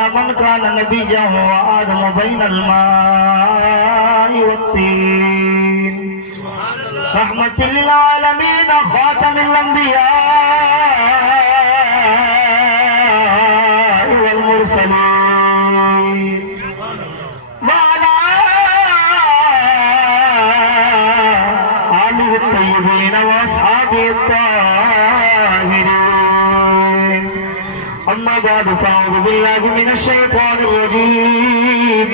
على من كان نبيا وآدم بين الماء والطين رحمة للعالمين خاتم الأنبياء والمرسلين وعلى آله الطيبين وأصحابه الطاهرين أما بعد فأعوذ بالله من الشيطان الرجيم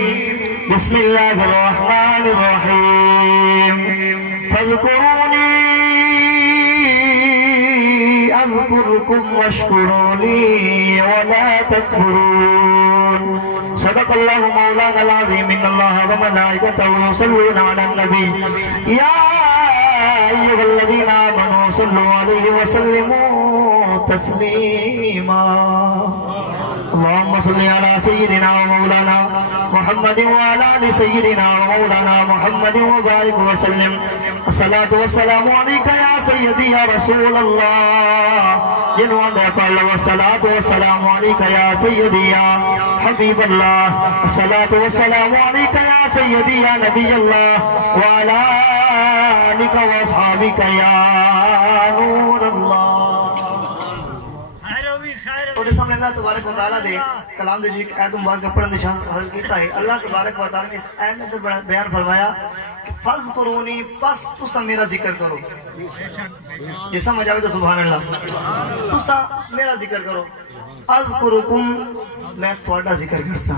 بسم الله الرحمن الرحيم فاذكروني أذكركم واشكروا لي ولا تكفرون صدق الله مولانا العظيم إن الله وملائكته يصلون على النبي يا أيها الذين آمنوا صلوا عليه وسلموا تسليما اللهم صل على سيدنا ومولانا محمد وعلى آل سيدنا ومولانا محمد وبارك وسلم الصلاة والسلام عليك يا سيدي يا رسول الله جنوان دے والصلاة والسلام عليك يا سيدي يا حبيب الله الصلاة والسلام عليك يا سيدي يا نبي الله وعلى آلك وأصحابك يا نور الله اور سامنے اللہ تبارک و تعالیٰ دے کلام دے جی ایک آیت مبارک پڑھن دے شان حاصل کیتا ہے اللہ تبارک و تعالیٰ نے اس آیت نے بیان فرمایا کہ فَاذْكُرُونِي پس تُسا میرا ذکر کرو یہ سمجھ آئے تو سبحان اللہ تُسا میرا ذکر کرو اذکرکم میں تھوڑا ذکر کرسا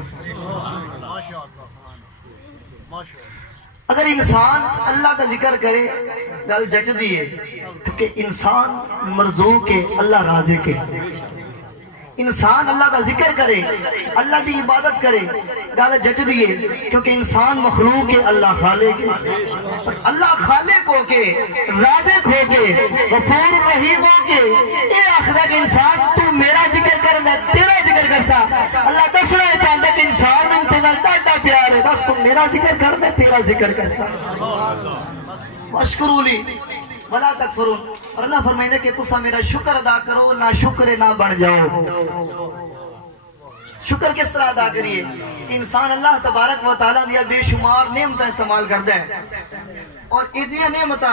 اگر انسان اللہ کا ذکر کرے گل جچ دیئے کیونکہ انسان مرزوق ہے اللہ رازق ہے انسان اللہ کا ذکر کرے اللہ کی عبادت کرے گل جچ دیئے کیونکہ انسان مخلوق ہے اللہ خالق ہے اللہ خالق ہو کے رازق ہو کے غفور رحیم ہو کے اے آخرہ کہ انسان تو میرا ذکر کر میں تیرا ذکر کرسا اللہ دسنا ہے چاہتا کہ انسان میں تیرا ٹاٹا پیار ہے بس تو میرا ذکر کر میں تیرا ذکر کرسا وَاشْكُرُوا لِي وَلَا تَكْفُرُونَ اور اللہ فرمائے کہ تسا میرا شکر ادا کرو نہ شکر نہ بن جاؤ شکر کس طرح ادا کریے انسان اللہ تبارک و تعالیٰ دیا بے شمار نعمتیں استعمال کرتا ہے اور اتنی نعمتیں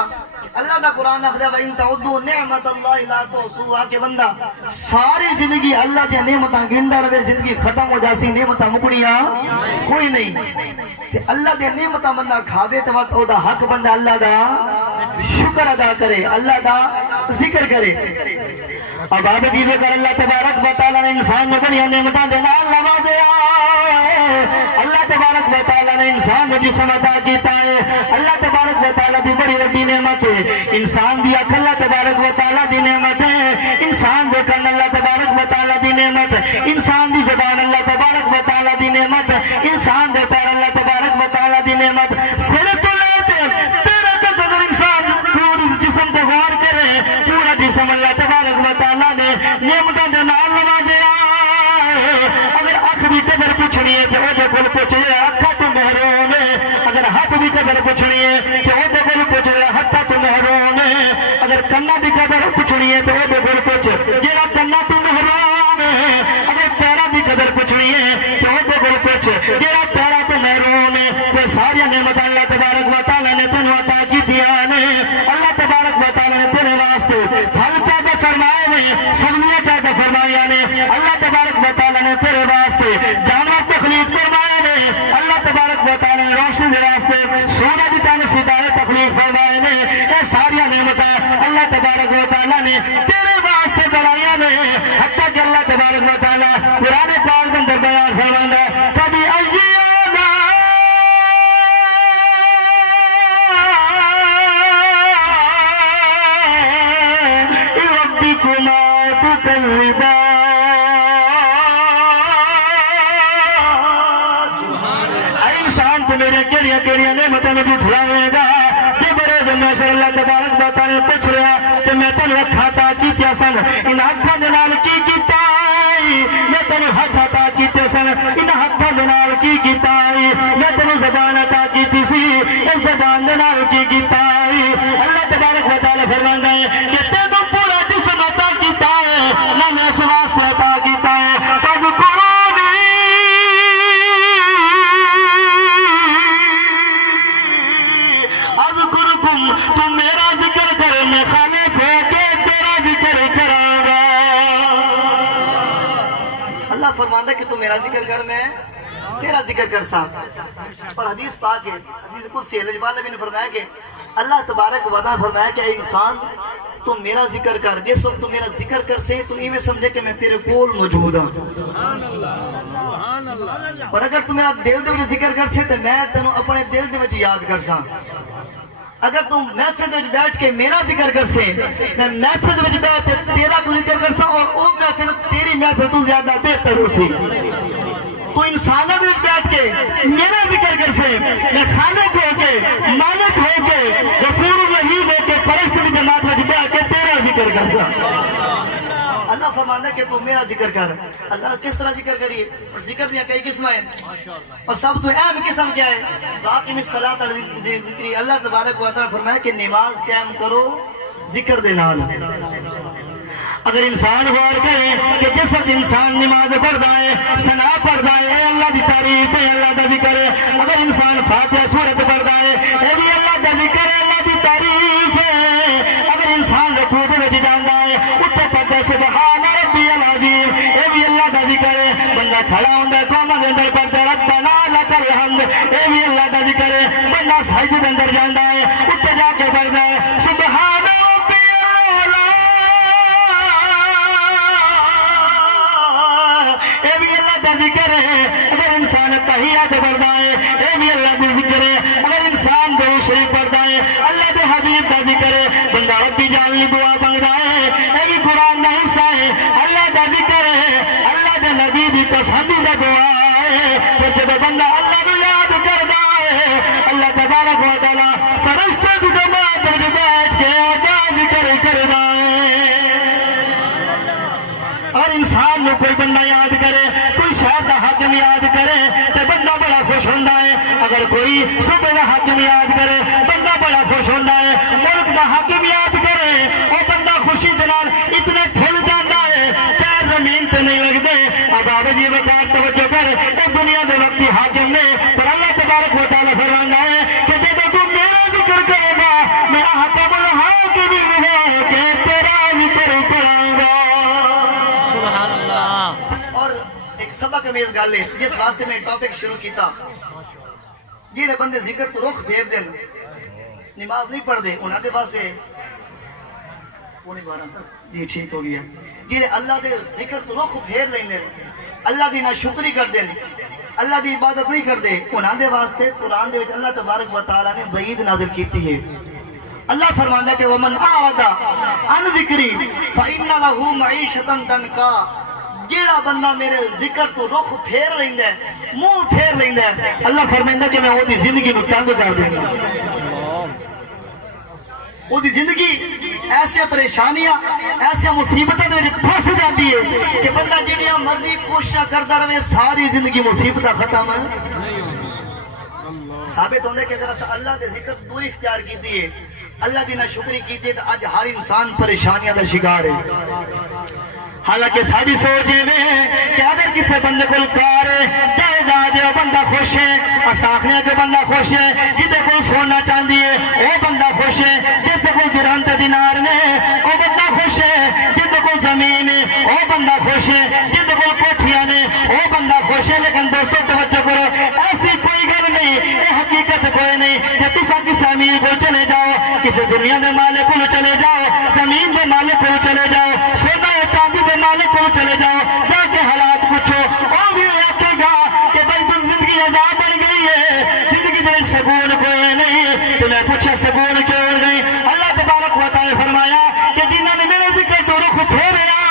اللہ دا قرآن اخذہ وَإِن تَعُدُّوا نِعْمَةَ اللَّهِ لَا تُحْصُوهَا کہ بندہ ساری زندگی اللہ دیا نعمتیں گندا رہے زندگی ختم ہو جاسی نعمتیں مکڑیاں کوئی نہیں تے اللہ دیا نعمتیں بندہ کھاوے تو وقت او دا حق بندہ اللہ دا شکر ادا کرے اللہ دا ذکر کرے اب آپ جیوے کر اللہ تبارک و تعالیٰ نے انسان نے بڑی نعمتیں دینا اللہ تبارک و تعالیٰ نے انسان نے جسم عطا کیتا ہے اللہ تبارک و تعالیٰ دی بڑی وڈی نعمت ہے انسان دی اکھ اللہ تبارک و تعالیٰ دی نعمت ہے انسان دے کن اللہ تبارک و تعالیٰ دی نعمت انسان دی زبان اللہ تبارک و تعالیٰ دی نعمت انسان دے پیر اللہ تبارک و تعالیٰ دی نعمت سر تو لیتے پیرہ تک اگر انسان پوری جسم پہ غور کرے پورا جسم اللہ تبارک و تعالیٰ نے نعمتوں دے نال نوازے اگر اکھ دی قدر پوچھنی ہے تو وہ دے کول پوچھے اکھا تو محروم ہے اگر ہاتھ دی قدر پوچھنی ہے تو وہ دے کول پوچھے ہتھا تو محروم ہے اگر کنا دی قدر پوچھنی ہے تو وہ دے کول پوچھے جیڑا کنا تو محروم ہے اگر پیرا دی قدر پوچھنی ہے تو وہ دے کول پوچھے جیڑا پیرا تو محروم ہے تو ساری نعمت اللہ تبارک و تعالیٰ نے تینوں عطا کی دیا نے اللہ تبارک و تعالیٰ نے تیرے واسطے پھل پیدا فرمائے نے سبزیاں پیدا فرمایا نے اللہ تبارک و تعالیٰ نے تیرے واسطے جانور تخلیق فرمائے نے اللہ تبارک و تعالیٰ نے روشنی کے واسطے سورج چاند ستارے تخلیق فرمائے نے یہ ساری نعمتیں اللہ تبارک و تعالیٰ نے تیرے واسطے بنایا نے حتیٰ کہ اللہ تبارک و تعالیٰ قرآن پاک کے اندر بیان فرماتا ہے کبھی کیڑیاں نعمتیں میں جھٹلاویں گا کہ بڑے زمیشر اللہ تبارک و تعالیٰ نے پوچھ رہا کہ میں تینوں ہتھ عطا کیتے سن ان ہتھاں دے نال کی کیتا میں تینوں ہتھ عطا کیتے سن ان ہتھاں دے نال کی کیتا میں تینوں زبان عطا کیتی سی اس زبان دے نال کی کیتا اللہ تبارک و تعالیٰ فرماندا ہے کہ تینوں پورا جسم عطا کیتا ہے میں اس واسطے عطا کیتا ہے فذکرونی فرماتا ہے کہ تو میرا ذکر کر میں تیرا ذکر کر سا. اور حدیث پاک ہے، حدیث قدسی ہے، اللہ نبی نے فرمایا کہ اللہ تبارک و تعالیٰ فرمایا کہ اے انسان تو میرا ذکر کر. جس وقت تو میرا ذکر کر سے تو یہ سمجھے کہ میں تیرے کول موجود ہوں. اور اگر تو میرا دل دے وچ ذکر کر سے تو میں تینوں اپنے دل دے وچ یاد کر سا. اگر تم محفل دے وچ بیٹھ کے میرا ذکر کر سے میں محفل دے وچ بیٹھ کے تیرا ذکر کر سا اور او محفل تیری محفل تو زیادہ بہتر ہو سی. تو انسانوں میں بیٹھ کے میرا ذکر کر سے میں خالق ہو کے مالک ہو کے غفور الرحیم ہو کے فرشتے کی جماعت میں بیٹھ کے تیرا ذکر کرتا. اللہ فرماتا ہے کہ تو میرا ذکر کر. اللہ کس طرح ذکر کریے؟ اور ذکر دیا کئی قسم ہیں اور سب تو اہم قسم کیا ہے؟ باقی الصلاۃ ذکری. اللہ تبارک و تعالیٰ فرمایا کہ نماز قائم کرو ذکر دے نال. اگر انسان غور کرے کہ جس وقت انسان نماز پڑھتا ہے ثنا پڑھتا ہے اللہ کی تعریف ہے اللہ کا ذکر ہے. اگر انسان فاتحہ سورت پڑھتا ہے یہ بھی اللہ کا ذکر ہے اللہ کی تعریف ہے. اگر انسان رکوع وچ جاندا ہے اتنے پڑھتا ہے سبحان ربی العظیم یہ بھی اللہ کا ذکر ہے. بندہ کھڑا ہوندا ہے قوماں دے اندر پڑھتا ہے ربنا لک الحمد یہ بھی اللہ کا ذکر ہے. بندہ سجدے دے اندر جاندا ہے اتنے جا کے پڑھتا ہے سبحان ذکر ہے. اگر انسان تحیات پڑھتا ہے یہ بھی اللہ کا ذکر ہے. اگر انسان درود شریف پڑھتا ہے اللہ کے حبیب کا ذکر ہے. بندہ ربی جان لی دعا مانگتا ہے یہ بھی قرآن کا حصہ ہے اللہ کا ذکر ہے. اللہ کے نبی کی پسندیدہ دعا ہے. پھر جب بندہ اللہ کو یاد کرتا ہے اللہ تبارک و تعالیٰ فرشتوں کی جماعت میں بیٹھ کے ذکر کرتا ہے. اور انسان کو کوئی بندہ یاد کرے شاید حاکم یاد کرے تو بندہ بڑا خوش ہوتا ہے. اگر کوئی صبح کا حاکم یاد کرے بندہ بڑا خوش ہوتا ہے. ملک کا حاکم یاد کرے وہ بندہ خوشی دلال اتنے پھل جاتا ہے پیر زمین تے نہیں لگتے. اب آپ جی وقار توجہ کر ایک دنیا کے وقتی حاکم نے پر اللہ تبارک و تعالیٰ فرمانا ہے کہ جب تو میرا ذکر کرے گا میں حاکم الحاکم ہو کے تیرا ذکر کراؤں گا. سبحان اللہ. اور سبق امیز گل ہے جس واسطے میں ٹاپک شروع کیتا. جہے بندے ذکر تو رخ پھیر دین نماز نہیں پڑھتے انہوں دے واسطے پونے 12 تک جی ٹھیک ہو گیا. جہے اللہ دے ذکر تو رخ پھیر لیندے اللہ دی ناشکری کردے اللہ دی عبادت نہیں کرتے انہوں دے واسطے قرآن دے وچ اللہ تبارک و تعالیٰ نے وعید نازل کیتی ہے. اللہ فرماندا ہے کہ ومن اعرض عن ذکری فإن له معیشۃ ضنکا. جیڑا بندہ میرے ذکر تو رخ پھیر لیندا ہے منہ پھیر لیندا ہے اللہ فرمائندا کہ میں وہ دی زندگی نو تنگ کر دیں گا. وہ دی زندگی ایسی پریشانیاں ایسی مصیبتیں دے وچ پھس جاتی ہے کہ بندہ جڑیاں مرضی کوششاں کردا رہے ساری زندگی مصیبتاں ختم ثابت ہوندے کہ اگر اساں اللہ دے ذکر دوری اختیار کیتی ہے اللہ دی ناشکری کیتی ہے تو اج ہر انسان پریشانیاں دا شکار ہے. حالانکہ ساری سوچ ہے کہ اگر کسی بندے کو کار جائیداد ہے وہ بندہ خوش ہے. اساخنے کے بندہ خوش ہے جہاں کو سونا چاندی ہے وہ بندہ خوش ہے. جس کو درہم تے دینار نے وہ بندہ خوش ہے. جس کو زمین ہے وہ بندہ خوش ہے. جس کو کوٹھیاں نے وہ بندہ خوش ہے. لیکن دوستو توجہ کرو ایسی کوئی گل نہیں یہ حقیقت کوئی نہیں کہ تسا کسی امیر کو چلے جاؤ کسی دنیا کے مالک کو چلے جاؤ زمین کے مالک کو چلے جاؤ سونا چاندی کے مالک کو چلے جاؤ جا کے حالات پوچھو وہ بھی آکے گا کہ بھائی تم زندگی عذاب بن گئی ہے زندگی دے سکون کوئی نہیں. تو میں پوچھا سکون کیوں اڑ گئی؟ اللہ تبارک و تعالیٰ نے فرمایا کہ جنہوں نے میرے ذکر تو رخ پھیریا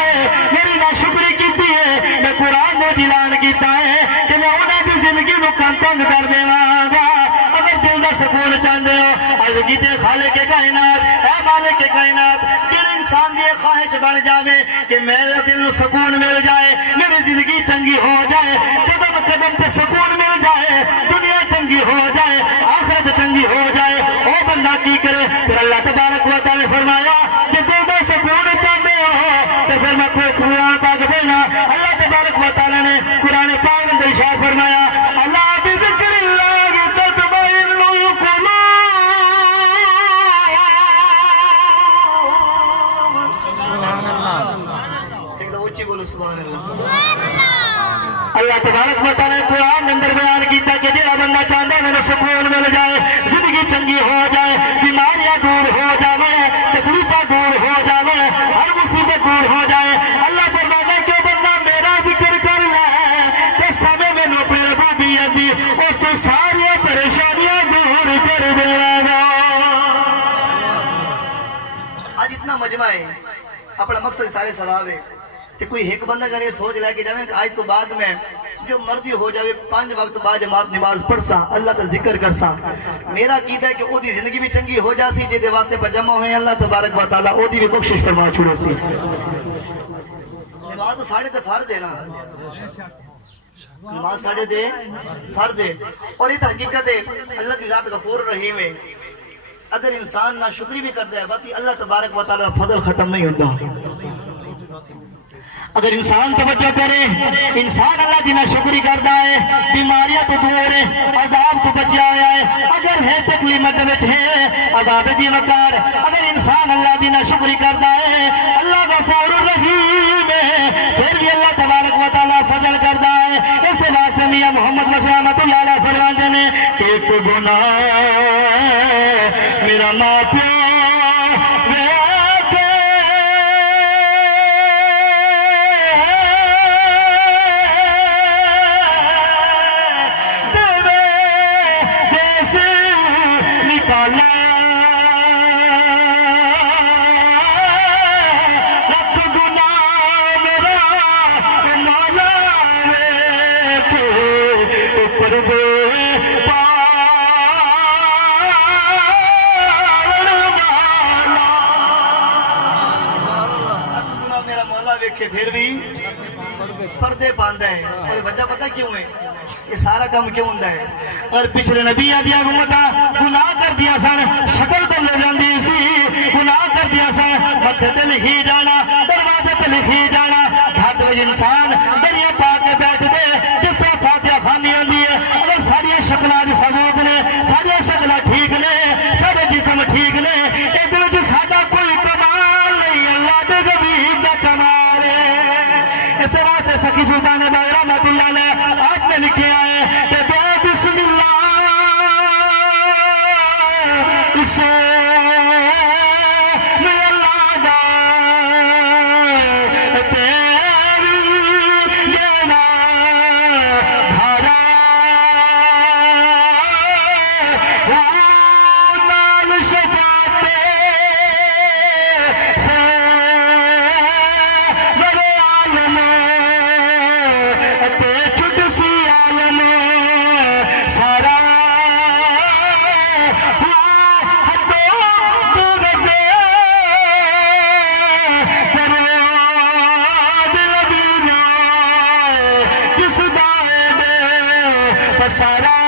ہے میری ناشکری کیتی ہے میں قرآن نے اعلان کیتا ہے کہ میں انہاں دی زندگی نو کم تنگ کر دیواں گا. اگر دل دا سکون چاہندے ہو از کیتے خالق کائنات اے مالک کائنات انسان دی خواہش بن جاوے کہ میرے دل نو سکون مل جائے میری زندگی چنگی ہو جائے قدم قدم تے سکون مل جائے دنیا چنگی ہو جائے آخرت چنگی ہو جائے وہ بندہ کی کرے؟ پھر اللہ تبارک و تعالیٰ نے فرمایا کہ دل دا سکون چاہتے ہو تو پھر میں کوئی قرآن پاک پڑھنا. اللہ تبارک و تعالیٰ نے قرآن پاک میں ارشاد فرمایا اللہ بذکر اللہ تطمئن القلوب. ایک دو اونچی بولو سبحان اللہ. اللہ تبارک و تعالی قرآن اندر بیان کیتا کہ جڑا بندہ چاہتا ہے میرے سکون مل جائے، زندگی چنگی ہو جائے، بیماریاں دور ہو جائے، تکلیفیں دور ہو جائے، ہر مصیبت دور ہو جائے، اللہ فرماتا ہے کہ بندہ میرا ذکر کر لے کہ سمے میں نو اپنے ربوبیت دی اس تو ساری پریشانیاں دور کر دے گا۔ آج اتنا مجمع ہے، اپنا مقصد سارے ثواب ہے، کہ کوئی ایک بندہ اگر یہ سوچ لائے کہ جائے کہ آج تو بعد میں جو مرضی ہو جائے 5 وقت بعد جماعت نماز پڑھ سا، اللہ کا ذکر کر سا، میرا عقیدہ ہے کہ او دی زندگی بھی چنگی ہو جاسی، جے دے واسطے پر جمع ہوئے اللہ تبارک و تعالیٰ او دی بھی بخشش فرما چھوڑے سی۔ نماز تو ساڑھے تے فرض ہے نا، نماز ساڑھے تے فرض ہے، اور یہ حقیقت ہے اللہ کی ذات غفور رحیم ہے۔ اگر انسان نہ شکری بھی کرتا ہے باقی اللہ تبارک و تعالیٰ فضل ختم نہیں ہوتا۔ اگر انسان توجہ کرے، انسان اللہ دی ناشکری کرتا ہے، بیماریاں تو دور ہے، عذاب تو بچیا ہوا ہے، اگر ہے تکلیفت وچ ہے عذاب دی مکار، اگر انسان اللہ دی ناشکری کرتا ہے اللہ غفور رحیم ہے، پھر بھی اللہ تبارک و تعالیٰ فضل کرتا ہے۔ اس واسطے میاں محمد مشرف رحمۃ اللہ علیہ فرماتے ہیں کہ ایک گناہ میرا ماں پیو پھر بھی پردے باندھا ہے، اور وجہ پتہ کیوں ہے؟ یہ سارا کام کیوں ہوتا ہے؟ اور پچھلے نبی آدیا گمتا گناہ کر دیا سن، شکل پر لے جاندی سی، گناہ کر دیا سن، متھے تے لکھی جانا، دروازے تے لکھی جانا، ہاتھ وچ انسان دریا پا کے بیٹھ دے جس طرح فاتحہ خوانی ہوندی ہے۔ اگر ساری شکلاں دی ثبوت نے، ساری شکلاں ٹھیک نے، سارے جسم ٹھیک نے، اے دل وچ ساڈا کوئی کمال نہیں، اللہ دے حبیب دا کمال ہے۔ اس واسطے سخی سلطان بائی رحمۃ اللہ علیہ آپ نے لکھے آئے کہ بے بسم اللہ اسے میں اللہ دا تیری دینا بھارا نال شفاتے سے میرے عالم تے چھٹ سی عالم سارا سارا